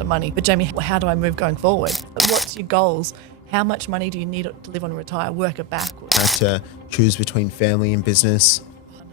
lot of money. But Jamie, how do I move going forward? What's your goals? How much money do you need to live on and retire? Work it backwards. Had to choose between family and business.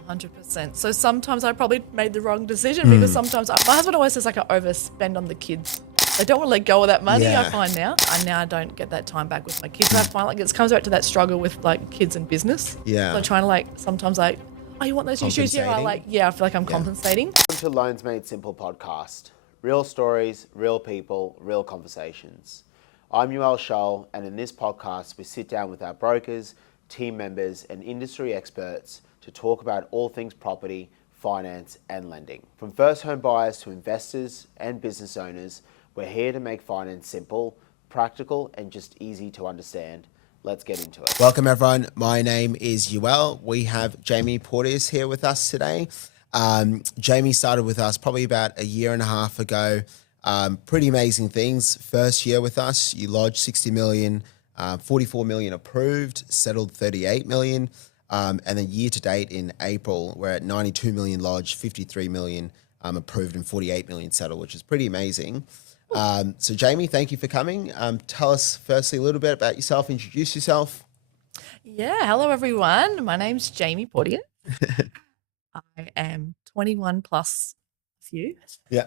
100%. So sometimes I probably made the wrong decision because sometimes my husband always says like I overspend on the kids. I don't want to let go of that money. Yeah. I find now. I don't get that time back with my kids. I find like it comes back to that struggle with like kids and business. Yeah. So I'm trying to like sometimes like, oh, you want those new shoes? Yeah. I feel like I'm compensating. Welcome to Loans Made Simple podcast. Real stories, real people, real conversations. I'm Youeil, and in this podcast, we sit down with our brokers, team members, and industry experts to talk about all things property, finance, and lending. From first home buyers to investors and business owners, we're here to make finance simple, practical, and just easy to understand. Let's get into it. Welcome, everyone. My name is Youeil. We have Jamee Porteous here with us today. Jamie started with us probably about a year and a half ago. Pretty amazing things. First year with us, you lodged 60 million, 44 million approved, settled 38 million. And then year to date in April, we're at 92 million lodged, 53 million approved and 48 million settled, which is pretty amazing. So Jamie, thank you for coming. Tell us firstly a little bit about yourself, introduce yourself. Yeah, hello everyone. My name's Jamee Porteous. I am 21 plus a few. Yeah.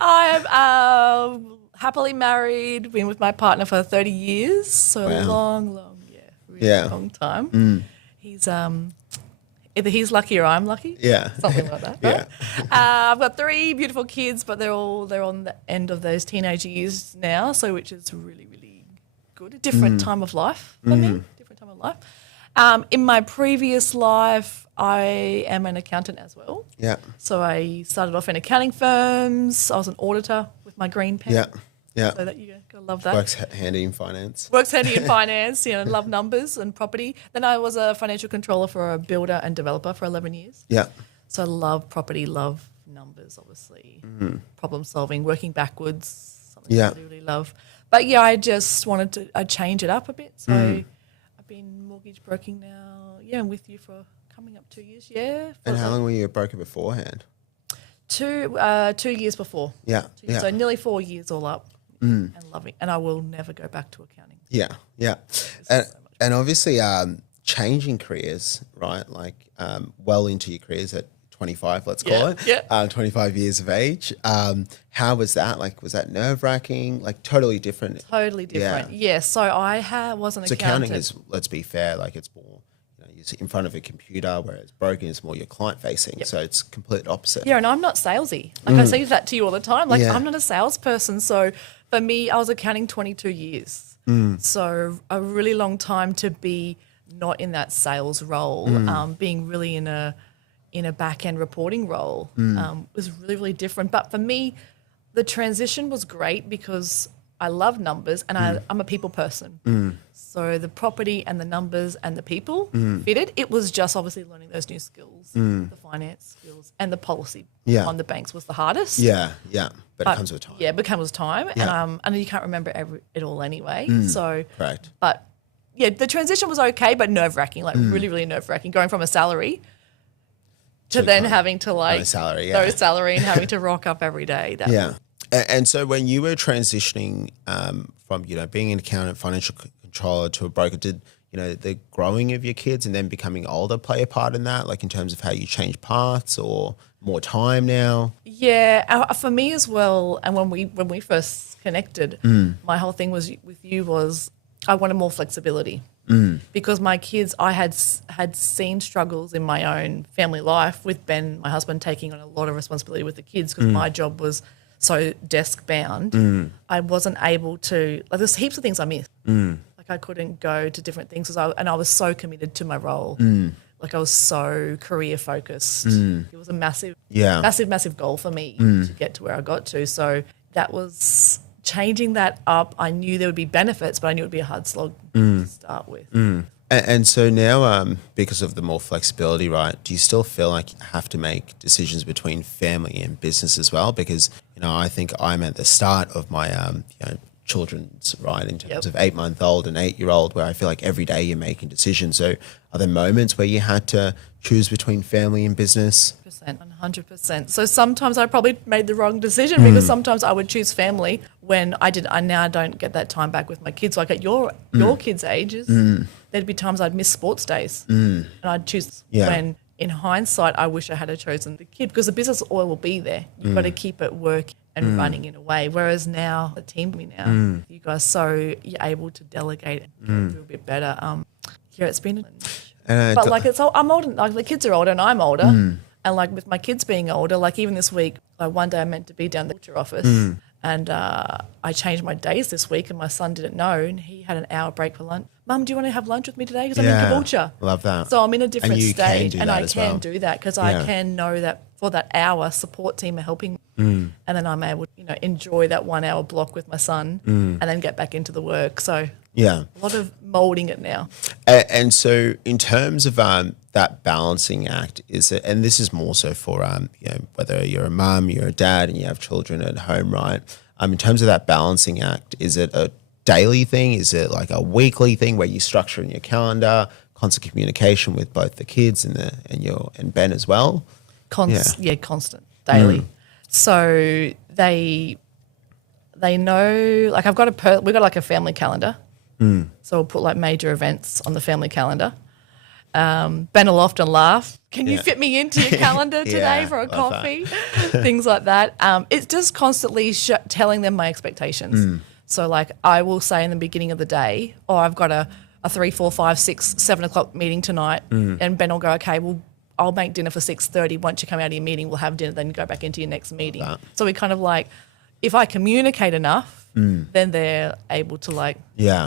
I'm happily married, been with my partner for 30 years. So Wow. long time. He's either he's lucky or I'm lucky. Yeah. Something like that. Yeah. I've got 3 beautiful kids, but they're on the end of those teenage years now, so which is really, really good. A different time of life for me. Different time of life. In my previous life, I am an accountant as well. Yeah. So I started off in accounting firms. I was an auditor with my green pen. Yeah. Yeah. So that you gotta love that. Works handy in finance. Works handy in finance, love numbers and property. Then I was a financial controller for a builder and developer for 11 years. Yeah. So I love property, love numbers, obviously, problem solving, working backwards, something I really, really love. But yeah, I just wanted to change it up a bit. So I've been mortgage broking now. Yeah, I'm with you for coming up 2 years. Yeah. And how long were you a broker beforehand? 2 years before. Yeah. Yeah. So nearly 4 years all up. And loving, and I will never go back to accounting. Yeah, yeah, and obviously changing careers, right? Like well into your careers at 25, let's call it. Yeah. 25 years of age. How was that? Like, was that nerve-wracking? Like, totally different. Totally different. Yeah. So I was an accountant. Accounting is, let's be fair, like it's more, you're in front of a computer, whereas broking is more your client-facing. Yep. So it's complete opposite. Yeah, and I'm not salesy. Like I say that to you all the time. Like Yeah. I'm not a salesperson. So for me, I was accounting 22 years. So a really long time to be not in that sales role, being really in a back end reporting role was really, really different. But for me, the transition was great because I love numbers and I'm a people person. So the property and the numbers and the people fitted. It was just obviously learning those new skills, the finance skills and the policy on the banks was the hardest. Yeah, yeah. But it comes with time. Yeah, it becomes time. Yeah. And you can't remember it all anyway. So, Correct. But yeah, the transition was okay, but nerve-wracking, like really, really nerve-wracking, going from a salary to then having to like no salary, no salary and having to rock up every day. Yeah. And so when you were transitioning from, being an accountant, financial controller to a broker, did, the growing of your kids and then becoming older play a part in that, like in terms of how you change paths or more time now? Yeah, for me as well. And when we first connected, my whole thing was with you was I wanted more flexibility because my kids, I had seen struggles in my own family life with Ben, my husband, taking on a lot of responsibility with the kids because my job was so desk bound. I wasn't able to, like there's heaps of things I missed. Like I couldn't go to different things and I was so committed to my role. Like I was so career focused. It was a massive goal for me to get to where I got to. So that was changing that up. I knew there would be benefits, but I knew it would be a hard slog to start with. And so now, because of the more flexibility, right, do you still feel like you have to make decisions between family and business as well? Because, I think I'm at the start of my, children's, right, in terms Yep. of 8-month-old and 8-year-old, where I feel like every day you're making decisions. So are there moments where you had to choose between family and business? 100%. So sometimes I probably made the wrong decision because sometimes I would choose family when I now don't get that time back with my kids. Like at your kids' ages, there'd be times I'd miss sports days and I'd choose when in hindsight I wish I had chosen the kid because the business oil will be there. You've got to keep it working and running in a way. Whereas now, the team me now, you guys you're able to delegate and do a bit better. It's been but like I'm older, like the kids are older and I'm older. And like with my kids being older, like even this week, like one day I meant to be down the culture office and I changed my days this week and my son didn't know and he had an hour break for lunch. Mum, do you want to have lunch with me today? Because I'm in Caboolture. Love that. So I'm in a different stage and I can well. do that because I can know that for that hour support team are helping me and then I'm able to enjoy that 1 hour block with my son and then get back into the work. So a lot of moulding it now. And so in terms of that balancing act, is it, and this is more so for whether you're a mum, you're a dad and you have children at home, right? In terms of that balancing act, is it a daily thing? Is it like a weekly thing where you structure in your calendar, constant communication with both the kids and Ben as well? Constant, daily. So they know, like we've got like a family calendar. So we'll put like major events on the family calendar. Ben will often laugh. Can you fit me into your calendar today for a coffee? Things like that. It's just constantly telling them my expectations. So like I will say in the beginning of the day, I've got a 3, 4, 5, 6, 7 o'clock meeting tonight. And Ben will go, okay, well, I'll make dinner for 6:30. Once you come out of your meeting, we'll have dinner, then go back into your next meeting. So we kind of like, if I communicate enough, then they're able to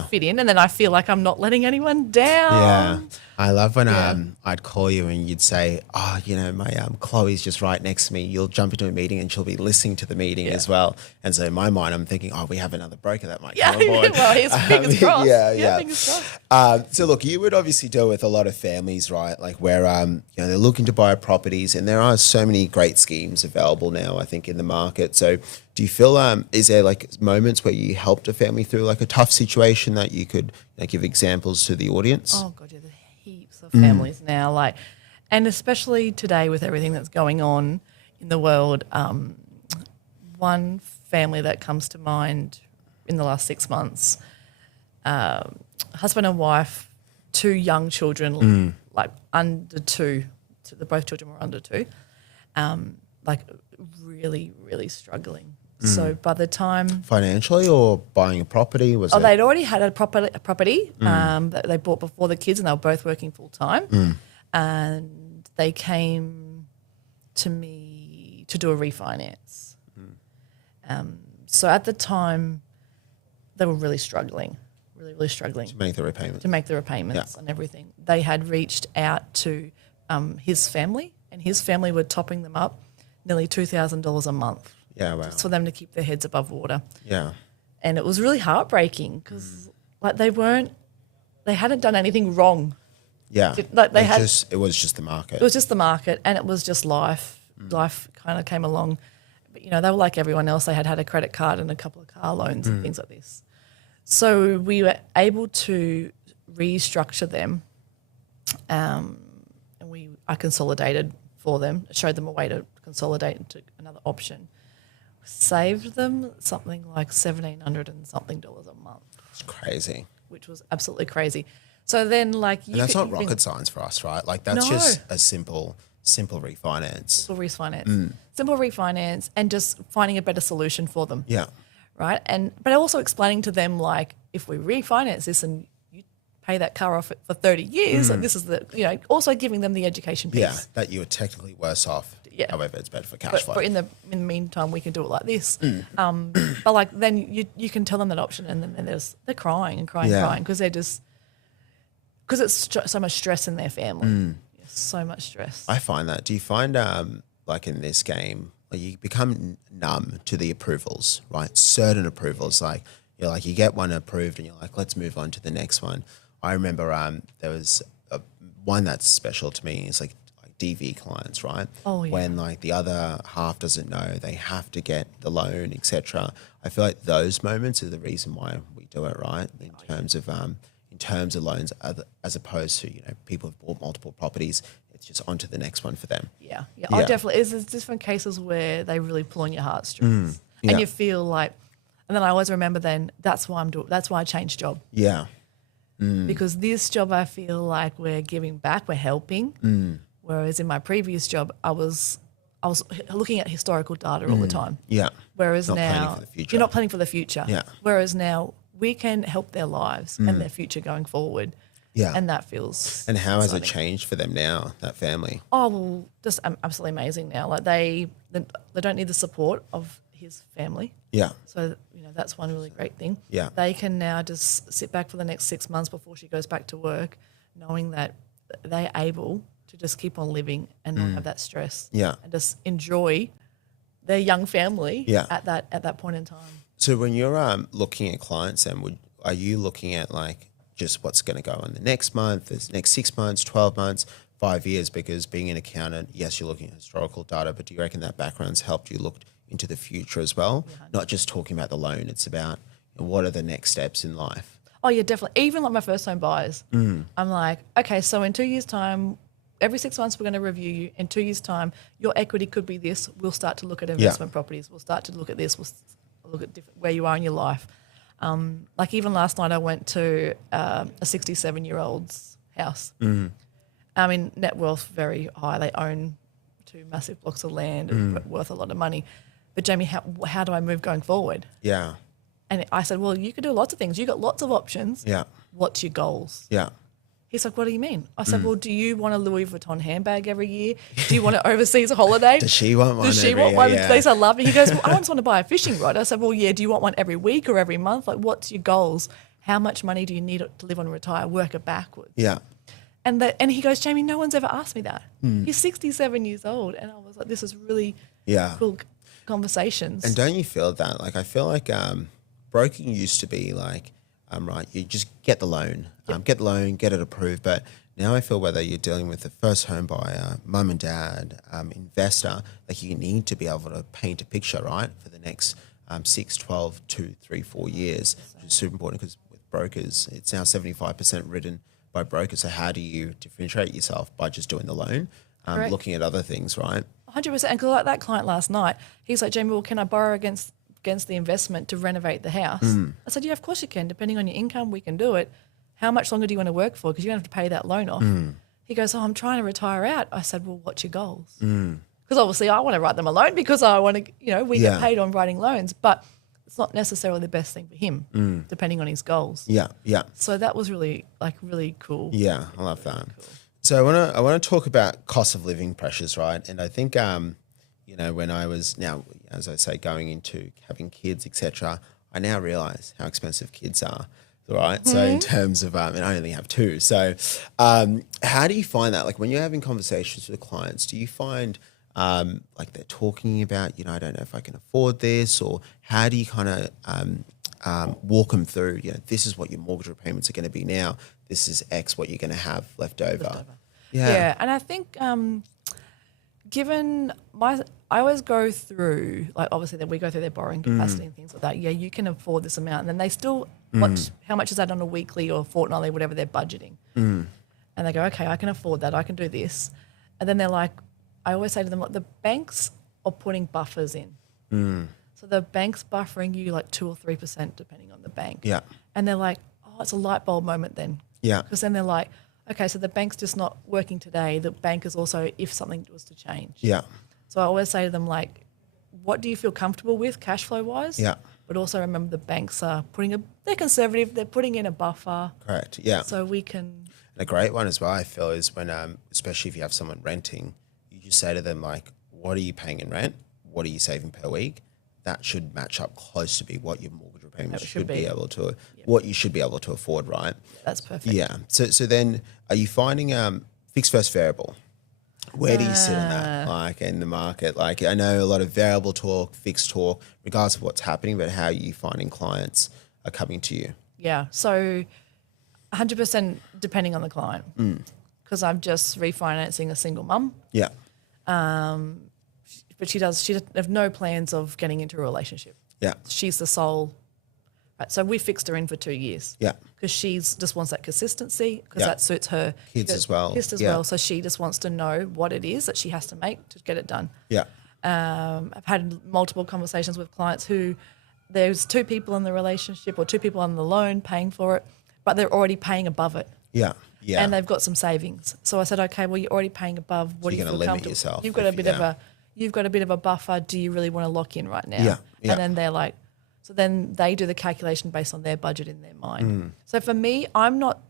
fit in. And then I feel like I'm not letting anyone down. Yeah. I love when I'd call you and you'd say, my Chloe's just right next to me. You'll jump into a meeting and she'll be listening to the meeting as well. And so in my mind, I'm thinking, we have another broker that might come aboard. Well, here's fingers crossed. Fingers crossed. So look, you would obviously deal with a lot of families, right? Like where they're looking to buy properties and there are so many great schemes available now, I think, in the market. So do you feel, is there like moments where you helped a family through like a tough situation that you could give examples to the audience? Oh God, there's heaps of families now, and especially today with everything that's going on in the world. One family that comes to mind in the last 6 months, husband and wife, 2 young children, like under 2. So both children were under 2, really, really struggling. So by the time financially or buying a property, they'd already had a property that they bought before the kids, and they were both working full time, and they came to me to do a refinance. So at the time, they were really struggling to make the repayments, and everything. They had reached out to his family, and his family were topping them up nearly $2,000 a month. Yeah, wow. Just for them to keep their heads above water. Yeah. And it was really heartbreaking because they hadn't done anything wrong. Yeah. It was just the market. It was just the market and it was just life. Life kind of came along. But, they were like everyone else. They had a credit card and a couple of car loans and things like this. So we were able to restructure them and I consolidated for them, showed them a way to consolidate into another option. Saved them something like $1,700 and something a month. It's crazy. Which was absolutely crazy. So then, and that's not rocket science for us, right? Like that's just a simple refinance. Simple refinance, and just finding a better solution for them. Yeah. Right. But also explaining to them if we refinance this and you pay that car off for 30 years, this is also giving them the education piece. Yeah, that you're technically worse off. Yeah. However, it's better for cash flow. But in the meantime, we can do it like this. But then you can tell them that option, and then they're crying because it's so much stress in their family. So much stress. I find that. Do you find in this game, you become numb to the approvals, right? Certain approvals, you get one approved, and you're like, let's move on to the next one. I remember there was one that's special to me. It's like DV clients, right? Oh, yeah. When like the other half doesn't know, they have to get the loan, etc. I feel like those moments are the reason why we do it, right? In terms of loans, as opposed to people have bought multiple properties, it's just on to the next one for them. Yeah. Oh, definitely. There's different cases where they really pull on your heartstrings, and you feel like. And then I always remember that's why I changed job. Yeah. Because this job I feel like we're giving back, we're helping. Whereas in my previous job I was looking at historical data all the time. Yeah. Whereas Not now planning for the future. you're not planning for the future. Yeah. Whereas now we can help their lives and their future going forward. Yeah. And that feels And how has it exciting. changed for them now, that family? Oh, well, just absolutely amazing now. Like they don't need the support of his family. Yeah. So, that's one really great thing. Yeah. They can now just sit back for the next 6 months before she goes back to work, knowing that they're able to just keep on living and not have that stress. Yeah. And just enjoy their young family Yeah. at that point in time. So when you're looking at clients, then are you looking at like just what's going to go on the next month, the next 6 months, 12 months, 5 years? Because being an accountant, yes, you're looking at historical data, but do you reckon that background's helped you look into the future as well? Not just talking about the loan, it's about what are the next steps in life? Oh, yeah, definitely. Even like my first home buyers, I'm like, okay, so in 2 years' time, every 6 months we're going to review you. In 2 years' time, your equity could be this. We'll start to look at investment properties. We'll start to look at this. We'll look at where you are in your life. Like even last night I went to a 67-year-old's house. I mean, net worth very high. They own 2 massive blocks of land and worth a lot of money. But Jamie, how do I move going forward? Yeah. And I said, well, you could do lots of things. You got lots of options. Yeah. What's your goals? Yeah. He's like, what do you mean? I said, well, do you want a Louis Vuitton handbag every year? Do you want an overseas holiday? Does she want one? Does she every want year? one? Yeah. They said, love it. He goes, well, I just want to buy a fishing rod. I said, well, yeah, do you want one every week or every month? Like, what's your goals? How much money do you need to live on and retire? Work it backwards. Yeah. And he goes, Jamie, no one's ever asked me that. He's 67 years old. And I was like, this is really cool conversations. And don't you feel that? Like, I feel like broking used to be like, right, you just get the loan, get it approved. But now I feel whether you're dealing with a first home buyer, mum and dad, investor, like you need to be able to paint a picture, right, for the next 6, 12, 2, 3, 4 years, which is super important because with brokers, it's now 75% written by brokers. So how do you differentiate yourself? By just doing the loan, looking at other things, right? 100%. And like that client last night, he's like, Jamie, well, can I borrow against the investment to renovate the house? I said, yeah, of course you can. Depending on your income, we can do it. How much longer do you want to work for? Because you're going to have to pay that loan off. He goes, oh, I'm trying to retire out. I said, well, what's your goals? Because obviously I want to write them a loan because I want to, we get paid on writing loans. But it's not necessarily the best thing for him, depending on his goals. Yeah, yeah. So that was really cool. Yeah, I love that. Cool. So I want to talk about cost of living pressures, right? And I think when I was now, as I say, going into having kids, etc., I now realize how expensive kids are, right? So in terms of, and I only have 2. So how do you find that? Like when you're having conversations with clients, do you find like they're talking about, I don't know if I can afford this, or how do you kind of walk them through, this is what your mortgage repayments are going to be now. This is X what you're going to have left over. Yeah. And I think I always go through, like obviously that we go through their borrowing capacity and things like that. Yeah, you can afford this amount. And then they still watch how much is that on a weekly or fortnightly, whatever they're budgeting. And they go, okay, I can afford that. I can do this. And then they're like, I always say to them, like, the banks are putting buffers in. So the bank's buffering you like 2 or 3% depending on the bank. Yeah. And they're like, oh, it's a light bulb moment then. Yeah. Because then they're like, okay, so the bank's just not working today. The bank is also if something was to change. Yeah. So I always say to them, like, what do you feel comfortable with cash flow wise? Yeah. But also remember the banks are they're conservative. They're putting in a buffer. Correct. Yeah. So we can. And a great one as well, I feel, is when, especially if you have someone renting, you just say to them, like, what are you paying in rent? What are you saving per week? That should match up close to be what your mortgage repayments should be able to, what you should be able to afford, right? That's perfect. Yeah. So then are you finding fixed versus variable? Where do you sit on that, like in the market? Like I know a lot of variable talk, fixed talk, regardless of what's happening, but how are you finding clients are coming to you? Yeah. So 100% depending on the client. because I'm just refinancing a single mum. Yeah. But she have no plans of getting into a relationship. Yeah. She's the sole. Right, so we fixed her in for 2 years. Yeah. Because she's just wants that consistency because Yeah. that suits her. Kids as well. Kids as Yeah. well. So she just wants to know what it is that she has to make to get it done. Yeah. I've had multiple conversations with clients who there's 2 people in the relationship or 2 people on the loan paying for it, but they're already paying above it. Yeah. Yeah. And they've got some savings. So I said, okay, well, you're already paying above. What do you're you gonna feel limit comfortable? yourself You've got if a bit you- of a you've got a bit of a buffer. Do you really want to lock in right now? Yeah, yeah. And then they're like, so then they do the calculation based on their budget in their mind. Mm. So for me, I'm not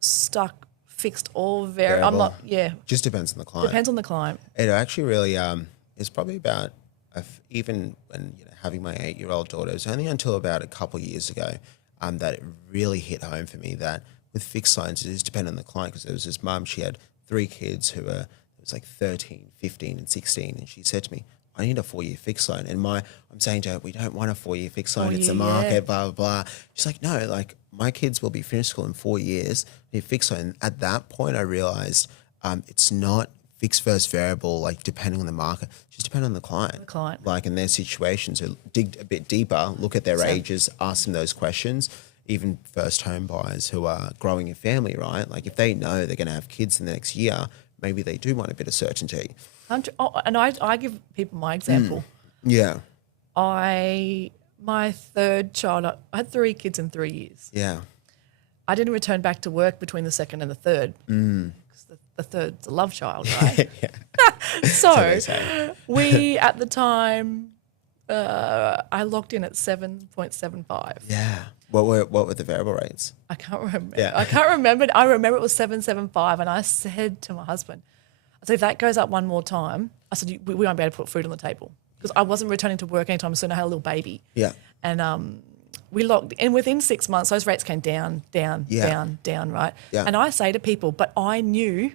stuck, fixed, or very. I'm Variable. not. Yeah, Just depends on the client. depends on the client. It actually really is probably about even when having my 8-year-old daughter. It was only until about a couple of years ago that it really hit home for me that with fixed loans it is dependent on the client, because there was this mum, she had 3 kids who were, it was like 13, 15 and 16, and she said to me, I need a 4-year fixed loan. And I'm saying to her, we don't want a 4-year fixed loan. It's the market, blah, blah, blah. She's like, no, like my kids will be finished school in 4 years. I need a fixed loan. At that point, I realized it's not fixed versus variable, like depending on the market, just depending on the client. Like in their situations, so dig a bit deeper, look at their ages, ask them those questions. Even first home buyers who are growing a family, right? Like if they know they're going to have kids in the next year, maybe they do want a bit of certainty. And I give people my example. Yeah. My 3rd child, I had 3 kids in 3 years. Yeah. I didn't return back to work between the 2nd and the 3rd because the 3rd's a love child, right? So we, at the time, I locked in at 7.75. Yeah. What were the variable rates? I can't remember. Yeah. I can't remember. I remember it was 7.75, and I said to my husband, I said, if that goes up one more time, I said, we won't be able to put food on the table, because I wasn't returning to work anytime soon. I had a little baby. Yeah. And we locked, and within 6 months, those rates came down, right? Yeah. And I say to people, but I knew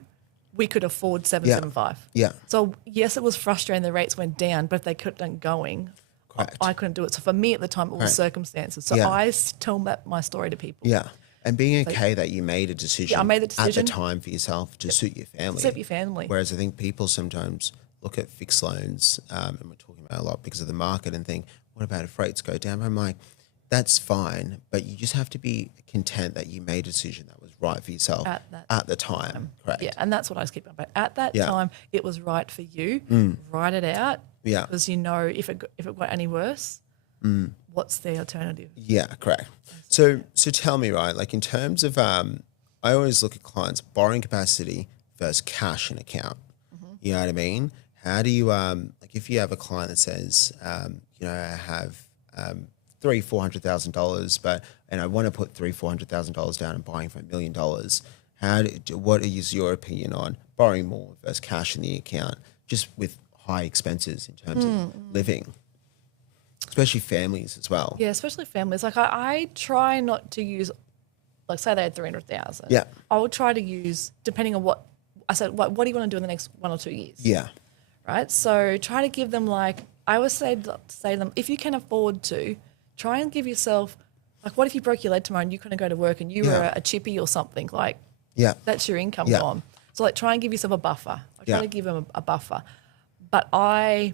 we could afford 7.75. Yeah. So yes, it was frustrating the rates went down, but if they kept on going, Correct. I couldn't do it. So for me at the time, it was circumstances. So Yeah. I tell my story to people. Yeah. And being okay that you made a decision, I made the decision. at the time for yourself to suit your family. Suit your family. Whereas I think people sometimes look at fixed loans, and we're talking about a lot because of the market, and think, what about if rates go down? I'm like, that's fine, but you just have to be content that you made a decision that was right for yourself at the time. Correct. Yeah, and that's what I was keeping up. At that Yeah. time, it was right for you. Write it out. Yeah. Because you know if it got any worse, what's the alternative? Yeah, correct. So tell me, right, like in terms of, I always look at clients' borrowing capacity versus cash in account. You know what I mean? How do you, like if you have a client that says, I have $300,000-$400,000, and I want to put $300,000-$400,000 down and buying for $1 million. What is your opinion on borrowing more versus cash in the account, just with high expenses in terms of living, especially families as well? Yeah, especially families. Like I try not to use, like say they had 300,000. Yeah. I would try to use, depending on what I said, what do you want to do in the next 1 or 2 years? Yeah. Right. So try to give them, like I always say to them, if you can afford to, try and give yourself, like, what if you broke your leg tomorrow and you couldn't go to work and you were a chippy or something? Like, that's your income gone. So like, try and give yourself a buffer. I try to give them a buffer, but I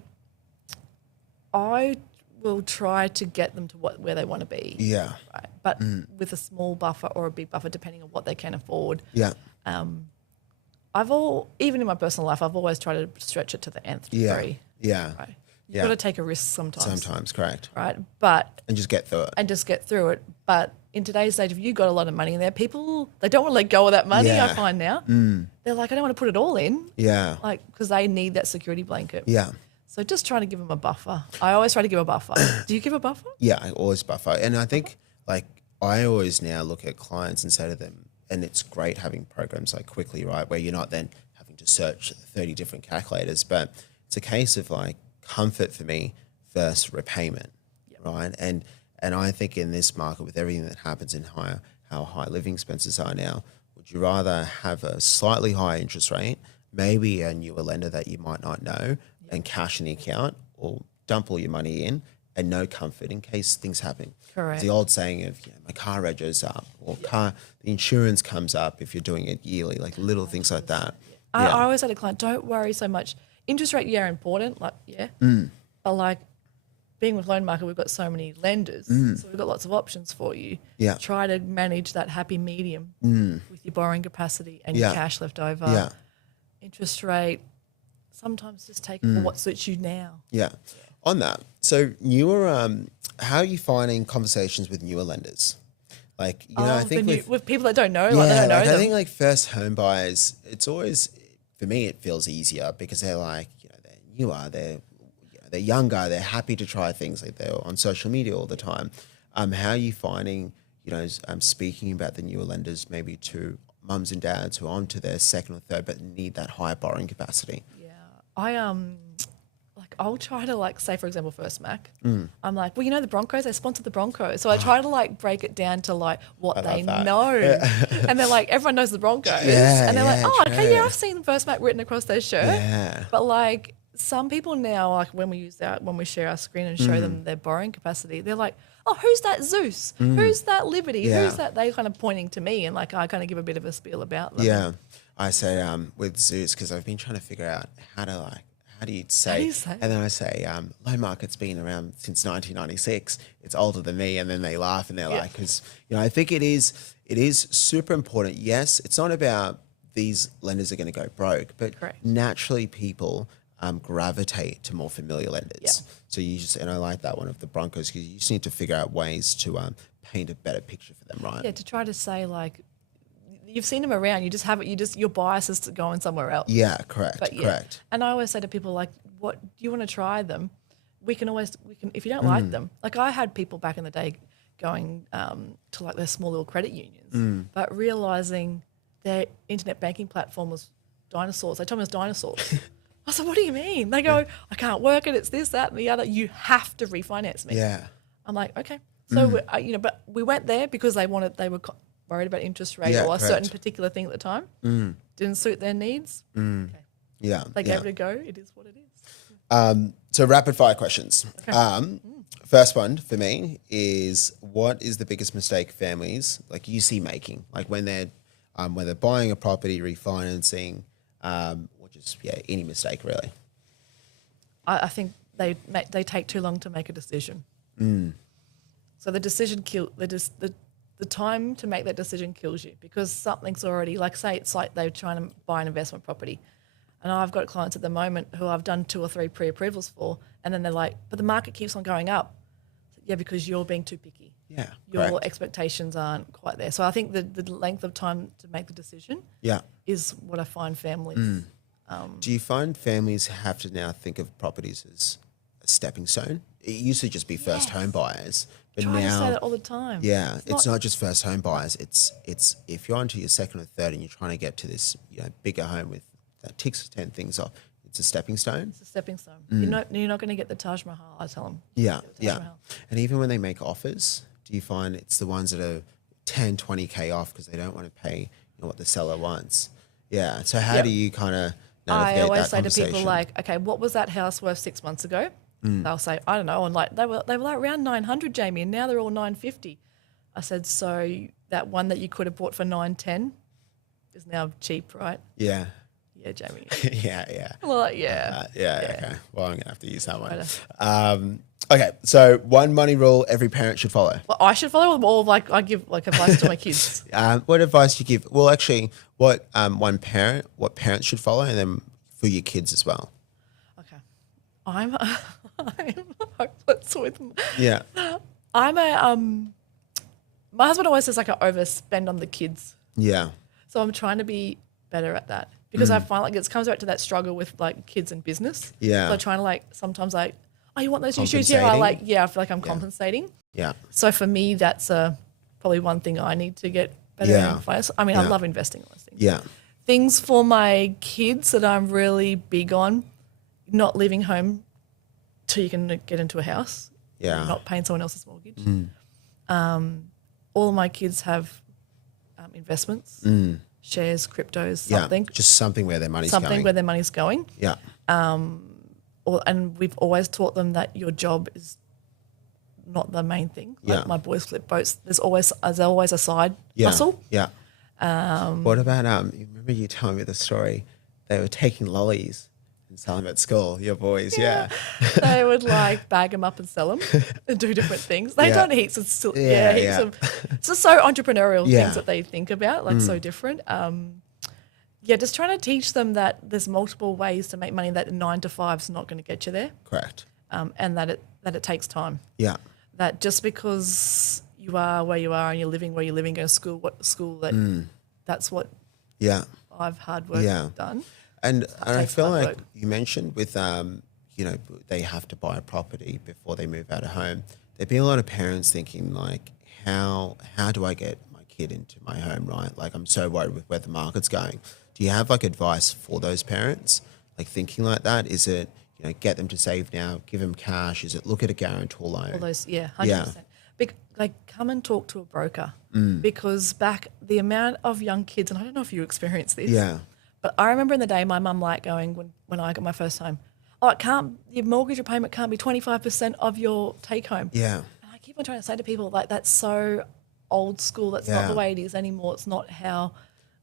will try to get them to where they want to be. Yeah. Right. But with a small buffer or a big buffer, depending on what they can afford. Yeah. Even in my personal life, I've always tried to stretch it to the nth degree. Yeah. Right. You've got to take a risk sometimes. Sometimes, correct. Right. And just get through it. But in today's age, if you've got a lot of money in there, people, they don't want to let go of that money, I find now. They're like, I don't want to put it all in. Yeah. Like, because they need that security blanket. Yeah. So just try to give them a buffer. I always try to give a buffer. Do you give a buffer? Yeah, I always buffer. And I think, like, I always now look at clients and say to them, and it's great having programs like Quickly, right, where you're not then having to search 30 different calculators, but it's a case of like comfort for me versus repayment, right? And I think in this market, with everything that happens in how high living expenses are now, would you rather have a slightly higher interest rate, maybe a newer lender that you might not know, and cash in the account, or dump all your money in and no comfort in case things happen. Correct. The old saying of my car rego's up, or the insurance comes up if you're doing it yearly, like little things like that. I always say to client, don't worry so much. Interest rate, important, but like being with Loan Market, we've got so many lenders, so we've got lots of options for you. Yeah. Try to manage that happy medium with your borrowing capacity and your cash left over. Yeah. Interest rate, sometimes just take it for what suits you now. Yeah. On that, so newer, how are you finding conversations with newer lenders? Like, I think with people that don't know, they don't know them. I think like first home buyers, it's always, for me, it feels easier because they're like, they're newer, they're younger, they're happy to try things, like they're on social media all the time. How are you finding, speaking about the newer lenders, maybe to mums and dads who are on to their second or third but need that higher borrowing capacity? Yeah, I'll try to say, for example, First Mac. I'm like, well, the Broncos, they sponsored the Broncos. So I try to break it down to what they know. And they're like, everyone knows the Broncos. And they're like, oh, okay, I've seen First Mac written across their shirt. Yeah. But some people now, when we share our screen and show them their borrowing capacity, they're like, oh, who's that Zeus? Who's that Liberty? Yeah. Who's that? They kind of pointing to me, and I kind of give a bit of a spiel about them. Yeah. I say with Zeus, because I've been trying to figure out how do you say? And then I say, Loan Market's been around since 1996. It's older than me. And then they laugh and they're like, because, I think it is super important. Yes, it's not about these lenders are going to go broke, but naturally people gravitate to more familiar lenders. Yeah. So and I like that one of the Broncos, because you just need to figure out ways to paint a better picture for them, right? Yeah, to try to say you've seen them around. You just have it. Your bias is to going somewhere else. Yeah, correct. Correct. And I always say to people what do you want to try them? We can if you don't like them. I had people back in the day going to their small little credit unions, but realizing their internet banking platform was dinosaurs. They told me it was dinosaurs. I said, what do you mean? They go, I can't work it. It's this, that, and the other. You have to refinance me. Yeah. I'm like, okay. So but we went there because they were worried about interest rate or a certain particular thing at the time. Didn't suit their needs. Okay. Yeah. They gave it a go. It is what it is. So rapid fire questions. Okay. First one for me is, what is the biggest mistake families you see making? When they're buying a property, refinancing, or just any mistake really. I think they take too long to make a decision. So the decision the time to make that decision kills you, because something's already, say it's they're trying to buy an investment property. And I've got clients at the moment who I've done 2 or 3 pre-approvals for, and then they're like, but the market keeps on going up. Yeah, because you're being too picky. Yeah, your expectations aren't quite there. So I think the length of time to make the decision is what I find families. Do you find families have to now think of properties as a stepping stone? It used to just be first home buyers. But try now, to say that all the time. Yeah, it's not just first home buyers. It's if you're onto your second or third and you're trying to get to this bigger home with that ticks 10 things off, it's a stepping stone. It's a stepping stone. You're not going to get the Taj Mahal. I tell them. Yeah. And even when they make offers, do you find it's the ones that are 10, 20K off because they don't want to pay what the seller wants? Yeah. So how do you kind of navigate I always that say to conversation? people okay, what was that house worth 6 months ago? They'll say, I don't know, and they were around 900, Jamie, and now they're all 950. I said, so that one that you could have bought for 910 is now cheap, right? Yeah. Yeah, Jamie. yeah. Well, yeah. Okay. Well, I'm gonna have to use that one. Okay. So one money rule every parent should follow. Well, I should follow them all. I give advice to my kids. What advice you give? Well, actually, what parents should follow, and then for your kids as well. Okay. I'm hopeless with. Yeah. I'm my husband always says I overspend on the kids. Yeah. So I'm trying to be better at that, because I find it comes back to that struggle with kids and business. Yeah. So I'm trying to sometimes oh, you want those new shoes? Yeah. I feel like I'm compensating. Yeah. So for me, that's probably one thing I need to get better in finance. I mean, I love investing in those things. Yeah. Things for my kids that I'm really big on: not leaving home till you can get into a house. Yeah. Not paying someone else's mortgage. All of my kids have investments, shares, cryptos, something. Yeah, just something where their money's something going. where their money's going. Yeah. And we've always taught them that your job is not the main thing. Yeah. Like my boys flip boats. There's always a side hustle. Yeah. What about you remember you telling me the story? They were taking lollies and selling them at school. Your boys, yeah. They would like bag them up and sell them and do different things. They've done heaps of heaps of. It's just so entrepreneurial things that they think about, like so different. Just trying to teach them that there's multiple ways to make money. That 9 to 5 is not going to get you there. Correct. And that it takes time. Yeah. That just because you are where you are and you're living where you're living, going to school, that's what I've hard work done. And I feel like you mentioned with, they have to buy a property before they move out of home. There'd be a lot of parents thinking like, how do I get my kid into my home, right? Like I'm so worried with where the market's going. Do you have like advice for those parents? Like thinking like that? Is it, get them to save now, give them cash? Is it look at a guarantor loan? All those, 100%. Like come and talk to a broker because back the amount of young kids, and I don't know if you experienced this. Yeah. But I remember in the day my mum like going when I got my first home, your mortgage repayment can't be 25% of your take home. Yeah. And I keep on trying to say to people, like, that's so old school. That's not the way it is anymore. It's not how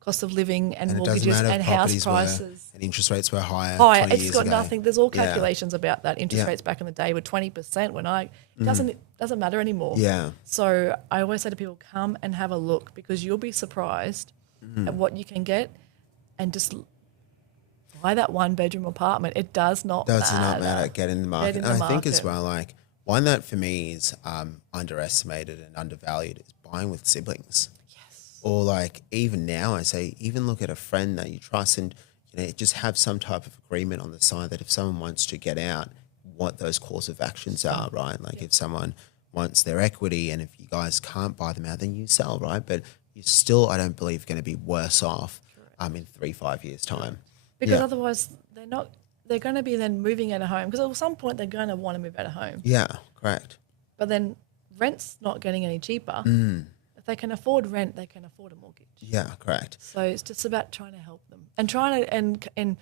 cost of living and mortgages and house prices. And interest rates were higher. It's got nothing. There's all calculations about that. Interest rates back in the day were 20% it doesn't matter anymore. Yeah. So I always say to people, come and have a look because you'll be surprised at what you can get. And just buy that 1-bedroom apartment. It does not matter. Get in the market. And I think as well, like one that for me is underestimated and undervalued is buying with siblings. Yes. Or like even now I say, even look at a friend that you trust and just have some type of agreement on the side that if someone wants to get out, what those course of actions are, right? Like if someone wants their equity and if you guys can't buy them out, then you sell, right? But you're still, I don't believe, going to be worse off in 3-5 years time, because otherwise they're going to be then moving out of home because at some point they're going to want to move out of home. Yeah, correct. But then rent's not getting any cheaper. If they can afford rent, they can afford a mortgage. Yeah, correct. So it's just about trying to help them and trying to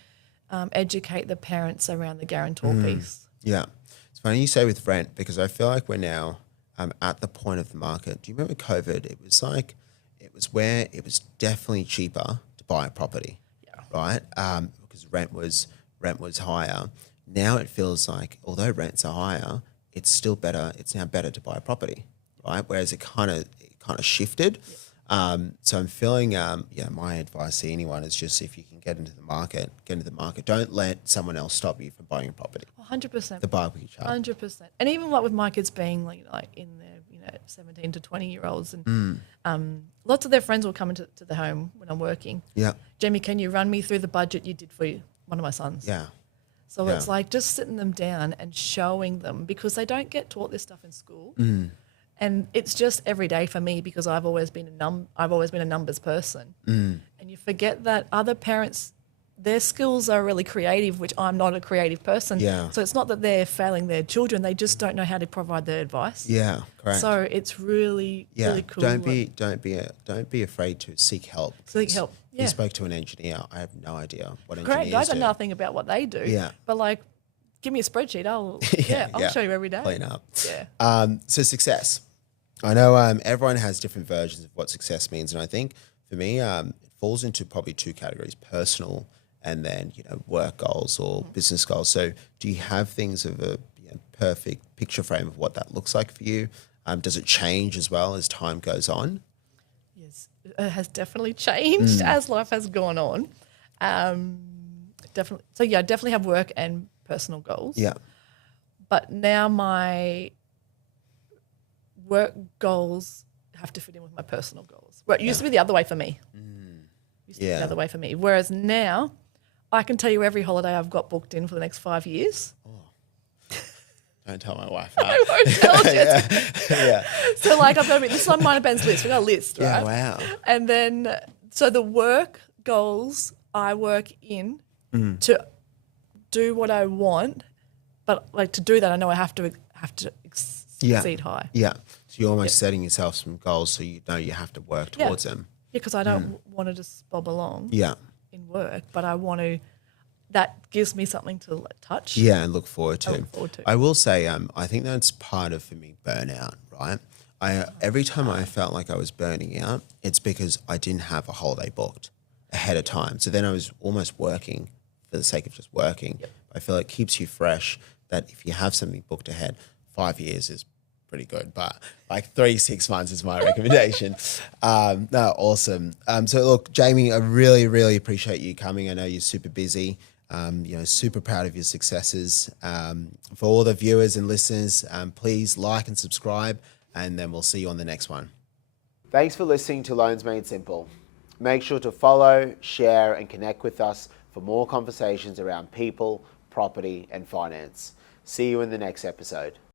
educate the parents around the guarantor piece. Yeah, it's funny you say with rent because I feel like we're now at the point of the market. Do you remember COVID? It was where it was definitely cheaper buy a property, right? Because rent was higher. Now it feels like although rents are higher, it's still better. It's now better to buy a property, right? Whereas it kind of shifted. So I'm feeling, my advice to anyone is just if you can get into the market. Don't let someone else stop you from buying a property. 100%. The barbecue chart. 100%. And even like with my kids being like in their 17 to 20-year-olds and lots of their friends will come into the home when I'm working. Yeah. Jamie, can you run me through the budget you did for one of my sons? Yeah. So it's like just sitting them down and showing them because they don't get taught this stuff in school. And it's just every day for me because I've always been a numbers person. And you forget that other parents, their skills are really creative, which I'm not a creative person. Yeah. So it's not that they're failing their children; they just don't know how to provide their advice. Yeah, correct. So it's really cool. Don't be afraid to seek help. Seek help. Yeah. You spoke to an engineer. I have no idea what engineers Correct. I do. know nothing about what they do. Yeah. But like, give me a spreadsheet. I'll show you every day. Clean up. Yeah. So success. I know everyone has different versions of what success means, and I think for me, it falls into probably 2 categories: personal and then work goals or business goals. So do you have things of a perfect picture frame of what that looks like for you? Does it change as well as time goes on? Yes, it has definitely changed as life has gone on. Definitely. So I definitely have work and personal goals. Yeah. But now my work goals have to fit in with my personal goals. Well, it used to be the other way for me. Used to be the other way for me. Whereas now I can tell you every holiday I've got booked in for the next 5 years. Don't tell my wife. I won't tell Jess. Yeah. So like this is on mine and Ben's list. We've got a list, right? Yeah, wow. And then so the work goals I work in to do what I want, but like to do that I know I have to exceed high. Yeah. So you're almost setting yourself some goals so you know you have to work towards them. Yeah, because I don't want to just bob along in work, but I want to that gives me something to touch. Yeah, and look forward to. look forward to. I will say, I think that's part of, for me, burnout, right? Every time I felt like I was burning out, it's because I didn't have a holiday booked ahead of time. So then I was almost working for the sake of just working. Yep. I feel it keeps you fresh, that if you have something booked ahead, 5 years is pretty good, but like 3-6 months is my recommendation. No, awesome. So look, Jamie, I really, really appreciate you coming. I know you're super busy. Super proud of your successes. For all the viewers and listeners, please like and subscribe, and then we'll see you on the next one. Thanks for listening to Loans Made Simple. Make sure to follow, share, and connect with us for more conversations around people, property, and finance. See you in the next episode.